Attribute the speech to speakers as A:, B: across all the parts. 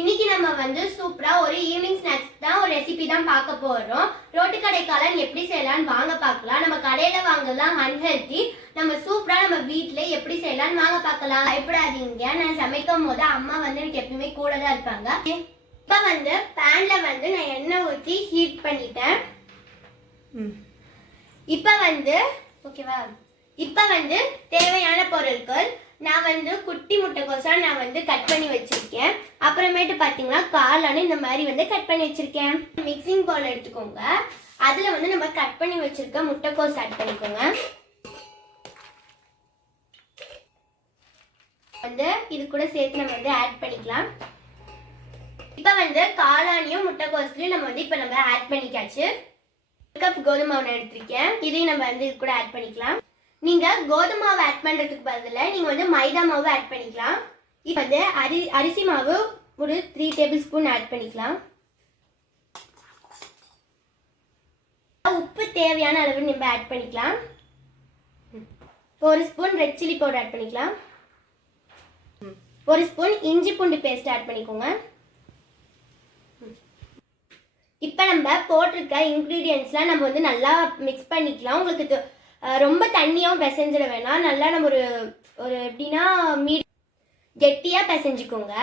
A: இன்னைக்கு நம்ம வந்து சூப்பரா ஒரு ஈவினிங் ஸ்நாக்ஸ் தான் ஒரு ரெசிபி தான் பார்க்க போறோம். ரோட்டு கடை காளான் எப்படி செய்யலாம்னு வாங்க பார்க்கலாம். நம்ம கடையில வாங்கலாம் அன்ஹெல்தி நம்ம சூப்பரா நம்ம வீட்ல எப்படி செய்யலாம்னு வாங்க பார்க்கலாம். பயப்படாதீங்க. நான் சமைக்கும் போது அம்மா வந்து எனக்கு எப்பயுமே கூட தான் இருப்பாங்க. இப்ப வந்து பேன்ல வந்து நான் எண்ணெய் ஊற்றி ஹீட் பண்ணிட்டேன். இப்ப வந்து ஓகேவா இப்ப வந்து தேவையான பொருட்கள் நான் வந்து குட்டி முட்டைக்கோசா நான் வந்து கட் பண்ணி வச்சுருக்கேன். அப்புறமேட்டு பார்த்தீங்கன்னா காளானு இந்த மாதிரி வந்து கட் பண்ணி வச்சுருக்கேன். மிக்சிங் பவுல் எடுத்துக்கோங்க. அதில் வந்து நம்ம கட் பண்ணி வச்சுருக்க முட்டைக்கோஸ் ஆட் பண்ணிக்கோங்க. வந்து இது கூட சேர்த்து நம்ம வந்து ஆட் பண்ணிக்கலாம். இப்போ வந்து காளானியும் முட்டைக்கோஸ்லையும் நம்ம வந்து இப்போ நம்ம ஆட் பண்ணிக்காச்சு. கப் கோதுமை எடுத்திருக்கேன். இதையும் நம்ம வந்து இது கூட ஆட் பண்ணிக்கலாம். நீங்கள் கோதுமை மாவு ஆட் பண்ணுறதுக்கு பதிலாக நீங்கள் வந்து மைதா மாவு ஆட் பண்ணிக்கலாம். இப்போ வந்து அரி அரிசி மாவு ஒரு த்ரீ டேபிள் ஸ்பூன் ஆட் பண்ணிக்கலாம். உப்பு தேவையான அளவு நம்ம ஆட் பண்ணிக்கலாம். ஒரு spoon red chilli powder add பண்ணிக்கலாம். ஒரு ஸ்பூன் இஞ்சி பூண்டு பேஸ்ட் ஆட் பண்ணிக்கோங்க. இப்போ நம்ம போட்டிருக்க இன்க்ரீடியன்ஸ்லாம் நம்ம வந்து நல்லா மிக்ஸ் பண்ணிக்கலாம். உங்களுக்கு ரொம்ப தண்ணியாகவும் பிசைஞ்சிட வேணாம். நல்லா நம்ம ஒரு ஒரு எப்படின்னா மீ கெட்டியாக பிசைஞ்சிக்கோங்க.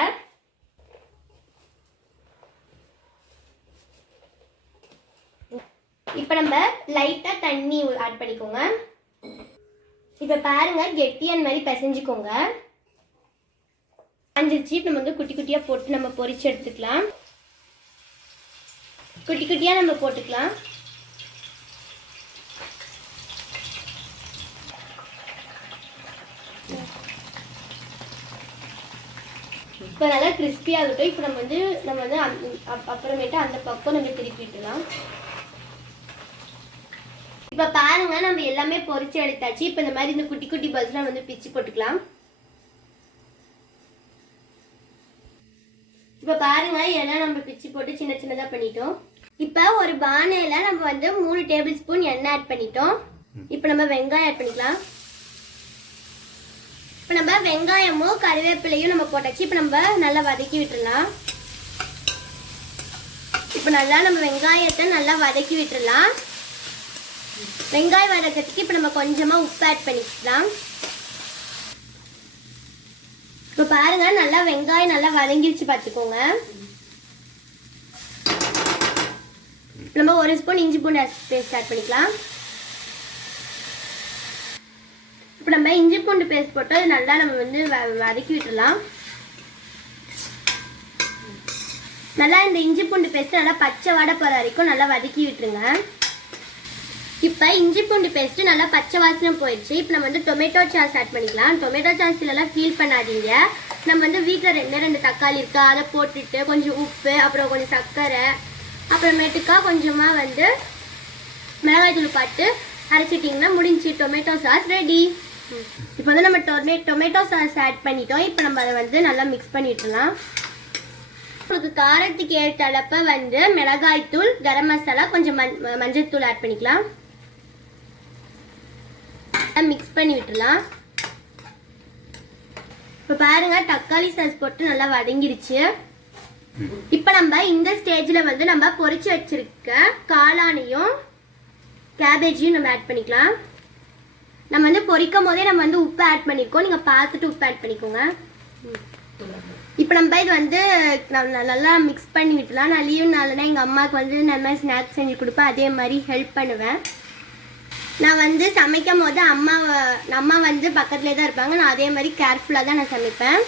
A: இப்போ நம்ம லைட்டாக தண்ணி ஆட் பண்ணிக்கோங்க. இப்போ பாருங்க அந்த மாதிரி பிசைஞ்சுக்கோங்க. அஞ்சு சீப் நம்ம வந்து குட்டி குட்டியாக போட்டு நம்ம பொறிச்சு எடுத்துக்கலாம். குட்டி குட்டியாக நம்ம போட்டுக்கலாம். இப்போ நல்லா கிறிஸ்பியாக இருக்கட்டும். இப்போ நம்ம வந்து நம்ம வந்து அப்புறமேட்டு அந்த பக்கம் நம்ம திருப்பிட்டுலாம் இப்போ பாருங்க நம்ம எல்லாமே பொரிச்சு எடுத்தாச்சு. இப்போ இந்த மாதிரி இந்த குட்டி குட்டி பல்ஸ்லாம் வந்து பிச்சு போட்டுக்கலாம். இப்போ பாருங்க எல்லாம் நம்ம பிச்சு போட்டு சின்ன சின்னதாக பண்ணிட்டோம். இப்போ ஒரு பானையில் நம்ம வந்து மூணு டேபிள் ஸ்பூன் எண்ணெய் ஆட் பண்ணிட்டோம். இப்போ நம்ம வெங்காயம் ஆட் பண்ணிக்கலாம். இப்போ நம்ம வெங்காயமும் கருவேப்பிலையும் நம்ம போட்டாச்சு. இப்போ நம்ம நல்லா வதக்கி விட்டுடலாம் இப்போ நல்லா நம்ம வெங்காயத்தை நல்லா வதக்கி விட்டுறலாம். வெங்காயம் வதக்கிறதுக்கு இப்போ நம்ம கொஞ்சமாக உப்பு ஆட் பண்ணிக்கலாம். இப்போ பாருங்க நல்லா வெங்காயம் நல்லா வதங்கிடுச்சு பார்த்துக்கோங்க நம்ம ஒரு ஸ்பூன் இஞ்சி பூண்டு பேஸ்ட் ஆட் பண்ணிக்கலாம். இப்போ நம்ம இஞ்சி பூண்டு பேஸ்ட் போட்டு அது நல்லா நம்ம வந்து வ- வதக்கி விட்டுறலாம் நல்லா இந்த இஞ்சி பூண்டு பேஸ்ட்டு நல்லா பச்சை வாடை போகிற வரைக்கும் நல்லா வதக்கி விட்டுருங்க. இப்போ இஞ்சி பூண்டு பேஸ்ட்டு நல்லா பச்சை வாசனை போயிடுச்சு. இப்போ நம்ம வந்து டொமேட்டோ சாஸ் ஆட் பண்ணிக்கலாம். டொமேட்டோ சாஸ்லலாம் ஃபீல் பண்ணாதீங்க. நம்ம வந்து வீட்டில் ரெண்டு ரெண்டு தக்காளி இருக்கா அதை போட்டுட்டு கொஞ்சம் உப்பு அப்புறம் கொஞ்சம் சர்க்கரை அப்புறமேட்டுக்கா கொஞ்சமாக வந்து மிளகாய் தூள் பாட்டு அரைச்சிட்டிங்கன்னா முடிஞ்சு டொமேட்டோ சாஸ் ரெடி இப்போ வந்து நம்ம டொமே டொமேட்டோ சாஸ் ஆட் பண்ணிட்டோம். இப்போ நம்ம அதை வந்து நல்லா மிக்ஸ் பண்ணிட்டுலாம் உங்களுக்கு காரத்துக்கு ஏற்ற அளப்ப வந்து மிளகாய் தூள் கரம் மசாலா கொஞ்சம் மஞ் மஞ்சள் தூள் ஆட் பண்ணிக்கலாம். மிக்ஸ் பண்ணி விட்டுலாம் இப்போ பாருங்க தக்காளி சாஸ் போட்டு நல்லா வதங்கிருச்சு. இப்போ நம்ம இந்த ஸ்டேஜில் வந்து நம்ம பொரிச்சு வச்சிருக்க காளானையும் கேபேஜையும் நம்ம ஆட் பண்ணிக்கலாம். பொரிக்கும் போதே நம்ம வந்து உப்பு ஆட் பண்ணியிருக்கோம் நீங்கள் பார்த்துட்டு உப்பு ஆட் பண்ணிக்கோங்க. இப்போ நம்ம இது வந்து நம்ம நல்லா மிக்ஸ் பண்ணி விட்டுலாம். நான் லீவ் நாள்னா எங்கள் அம்மாவுக்கு வந்து நம்ம மாதிரி ஸ்நாக்ஸ் செஞ்சு கொடுப்பேன். அதே மாதிரி ஹெல்ப் பண்ணுவேன். நான் வந்து சமைக்கும் போது அம்மா அம்மா வந்து பக்கத்துலேயே தான் இருப்பாங்க. நான் அதே மாதிரி கேர்ஃபுல்லாக தான் நான் சமைப்பேன்.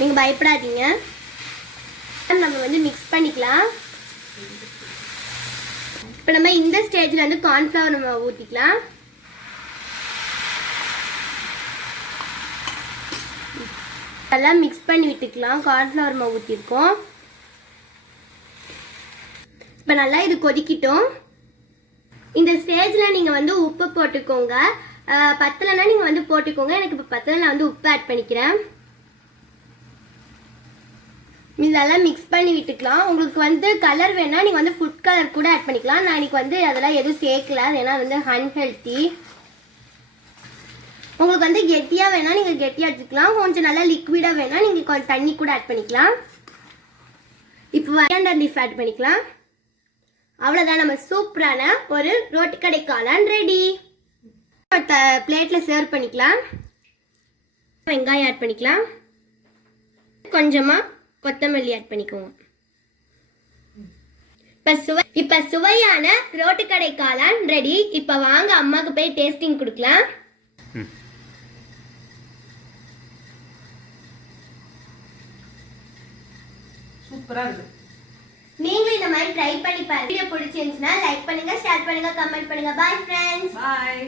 A: நீங்கள் பயப்படாதீங்க. நம்ம வந்து மிக்ஸ் பண்ணிக்கலாம். இப்போ நம்ம இந்த ஸ்டேஜில் வந்து கார்ன்ஃப்ளவர் நம்ம ஊற்றிக்கலாம் நல்லா மிக்ஸ் பண்ணி விட்டுக்கலாம். கார்ன்ஃப்ளவர் மாவு ஊற்றிருக்கோம் இப்போ நல்லா இது கொதிக்கிட்டோம். இந்த ஸ்டேஜில் நீங்கள் வந்து உப்பு போட்டுக்கோங்க. பத்தலைன்னா நீங்கள் வந்து போட்டுக்கோங்க. எனக்கு இப்போ பத்தலை நான் வந்து உப்பு ஆட் பண்ணிக்கிறேன். இதெல்லாம் மிக்ஸ் பண்ணி விட்டுக்கலாம். உங்களுக்கு வந்து கலர் வேணால் நீங்கள் வந்து ஃபுட் கலர் கூட ஆட் பண்ணிக்கலாம். நான் இன்றைக்கி வந்து அதெல்லாம் எதுவும் சேர்க்கல. ஏன்னா வந்து அன்ஹெல்த்தி உங்களுக்கு வந்து கெட்டியாக வேணால் நீங்கள் கெட்டியாக எடுத்துக்கலாம் கொஞ்சம் நல்லா லிக்விடாக வேணால் நீங்கள் கொஞ்சம் தண்ணி கூட ஆட் பண்ணிக்கலாம். இப்போ வயண்டர் லீஃப் ஆட் பண்ணிக்கலாம். அவ்வளோதான் நம்ம சூப்பரான ஒரு ரோட்டு கடை காளான் ரெடி பிளேட்டில் சர்வ் பண்ணிக்கலாம். வெங்காயம் ஆட் பண்ணிக்கலாம். கொஞ்சமாக கொத்தமல்லி ஆட் பண்ணிக்கோங்க இப்போ சுவை இப்போ சுவையான ரோட்டு கடை காளான் ரெடி இப்போ வாங்க அம்மாவுக்கு போய் டேஸ்டிங் கொடுக்கலாம்.
B: சூப்பரா இருக்கு.
A: நீங்களும் இந்த மாதிரி ட்ரை பண்ணி பாருங்க. வீடியோ பிடிச்சிருந்துச்சுன்னா லைக் பண்ணுங்க ஷேர் பண்ணுங்க கமெண்ட் பண்ணுங்க. Bye friends
B: bye